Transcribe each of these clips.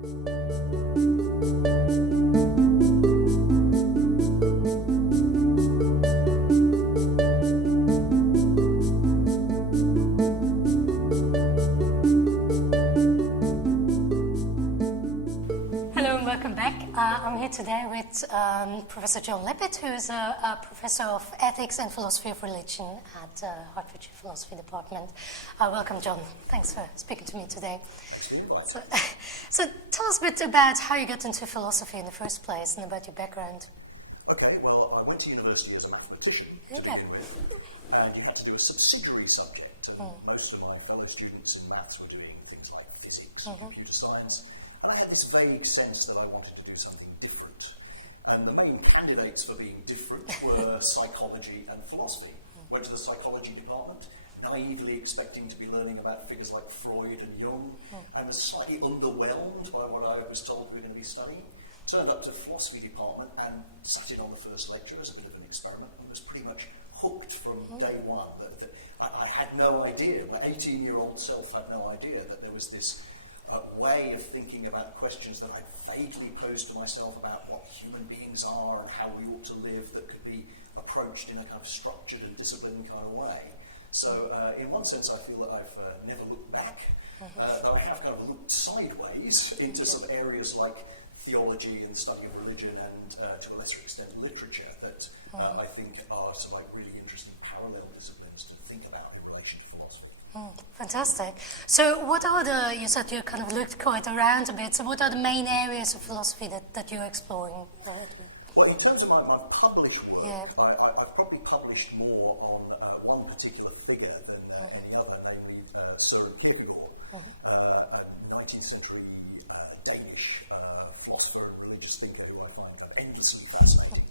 I'm here today with Professor John Lippitt, who is a professor of ethics and philosophy of religion at Hertfordshire Philosophy Department. Welcome, John. Thanks for speaking to me today. Thanks for the invite. So tell us a bit about how you got into philosophy in the first place and about your background. Okay, well, I went to university as a mathematician to begin with, and you had to do a subsidiary subject, and most of my fellow students in maths were doing things like physics and computer science, and I had this vague sense that I wanted to do something different. And the main candidates for being different were psychology and philosophy. Went to the psychology department, naively expecting to be learning about figures like Freud and Jung, and was slightly underwhelmed by what I was told we were going to be studying. Turned up to the philosophy department and sat in on the first lecture as a bit of an experiment and was pretty much hooked from day one. I had no idea, my 18-year-old self had no idea that there was this way of thinking about questions that I'd vaguely posed to myself about what human beings are and how we ought to live that could be approached in a kind of structured and disciplined kind of way. So in one sense I feel that I've never looked back, though I have kind of looked sideways into some areas like theology and study of religion and to a lesser extent literature that I think are sort of like really interesting parallel disciplines to think about in relation to philosophy. Fantastic. So what are you said you kind of looked quite around a bit, so what are the main areas of philosophy that you're exploring? Well, in terms of my published work, I've probably published more on one particular figure than any other, namely Søren Kierkegaard. A 19th century Danish philosopher and religious thinker who I find kind of endlessly fascinating.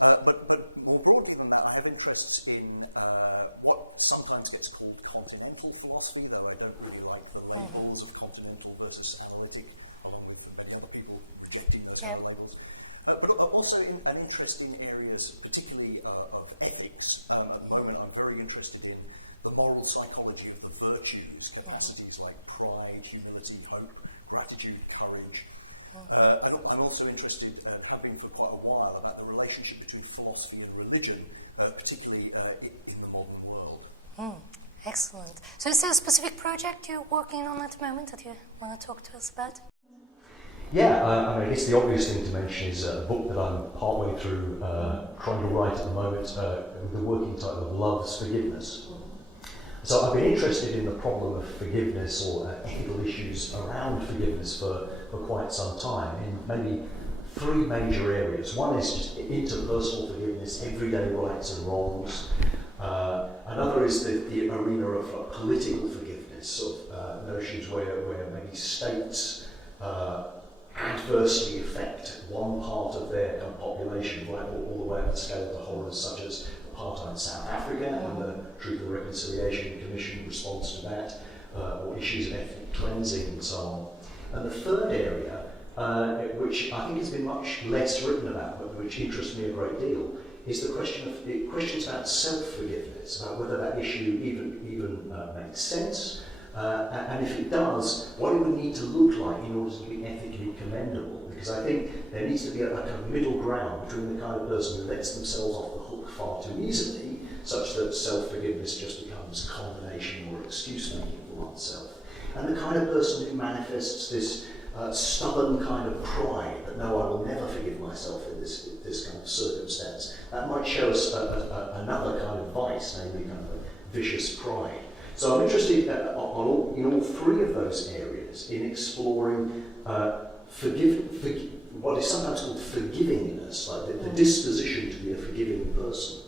But more broadly than that, I have interests in what sometimes gets called continental philosophy, though I don't really like the labels of continental versus analytic, along with many other people rejecting those kind of labels. But also an interest in areas particularly of ethics. At the moment I'm very interested in the moral psychology of the virtues, capacities like pride, humility, hope, gratitude, courage. And I'm also interested, and have been for quite a while, about the relationship between philosophy and religion, particularly in the modern world. Excellent. So is there a specific project you're working on at the moment that you want to talk to us about? Yeah, I guess the obvious thing to mention is a book that I'm partway through trying to write at the moment with the working title of Love's Forgiveness. So I've been interested in the problem of forgiveness or ethical issues around forgiveness for quite some time in maybe three major areas. One is just interpersonal forgiveness, everyday rights and wrongs. Another is the arena of political forgiveness, of notions where maybe states adversely affect one part of their population, right, all the way up the scale of the horrors such as apartheid in South Africa and the Truth and Reconciliation Commission response to that, or issues of ethnic cleansing and so on. And the third area, which I think has been much less written about, but which interests me a great deal, is the questions about self-forgiveness, about whether that issue even makes sense, and if it does, what it would need to look like in order to be ethically commendable. Because I think there needs to be a kind of middle ground between the kind of person who lets themselves off the hook far too easily, such that self-forgiveness just becomes condemnation or excuse-making for oneself, and the kind of person who manifests this stubborn kind of pride that no, I will never forgive myself in this kind of circumstance. That might show us another kind of vice, namely kind of vicious pride. So I'm interested in all three of those areas in exploring what is sometimes called forgivingness, like the disposition to be a forgiving person,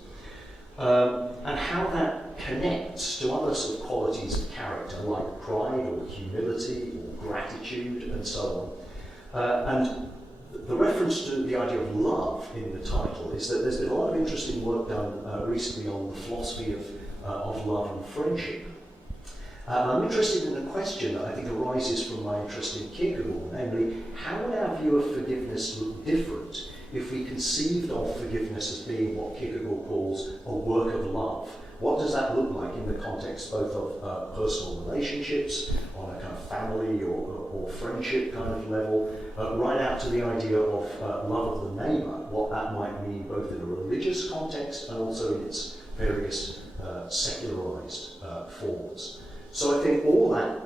and how that connects to other sort of qualities of character like pride or humility or gratitude and so on. And the reference to the idea of love in the title is that there's been a lot of interesting work done recently on the philosophy of love and friendship. I'm interested in a question that I think arises from my interest in Kierkegaard, namely, how would our view of forgiveness look different if we conceived of forgiveness as being what Kierkegaard calls a work of love, what does that look like in the context both of personal relationships, on a kind of family or friendship kind of level, right out to the idea of love of the neighbour, what that might mean both in a religious context and also in its various secularised forms. So I think all that,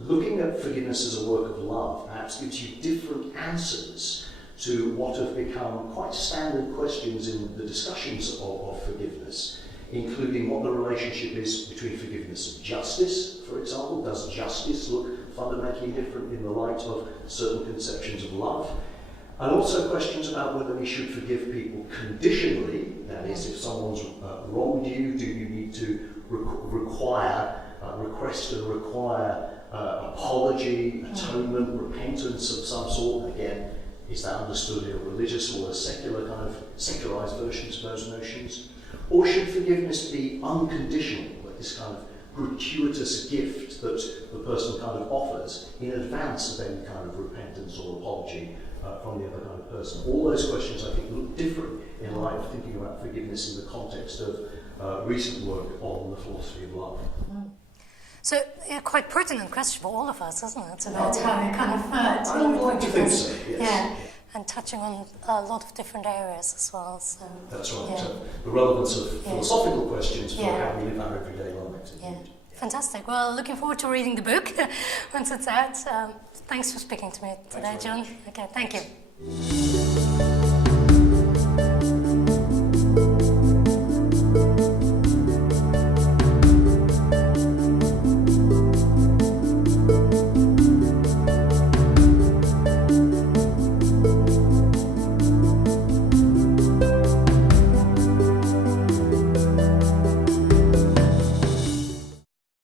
looking at forgiveness as a work of love, perhaps gives you different answers to what have become quite standard questions in the discussions of forgiveness, including what the relationship is between forgiveness and justice, for example. Does justice look fundamentally different in the light of certain conceptions of love? And also questions about whether we should forgive people conditionally, that is, if someone's wronged you, do you need to request and require apology, atonement, repentance of some sort? And again, is that understood in a religious or a secular kind of secularized versions of those notions? Or should forgiveness be unconditional, like this kind of gratuitous gift that the person kind of offers in advance of any kind of repentance or apology from the other kind of person? All those questions, I think, look different in light of thinking about forgiveness in the context of recent work on the philosophy of love. So, a quite pertinent question for all of us, isn't it? It's about how we kind of... I would like to think so, yes. Yeah, and touching on a lot of different areas as well. So, that's right. Yeah. So the relevance of philosophical questions for how we live our everyday lives. Yeah. Fantastic. Well, looking forward to reading the book once it's out. Thanks for speaking to me today, John. Okay, thank you.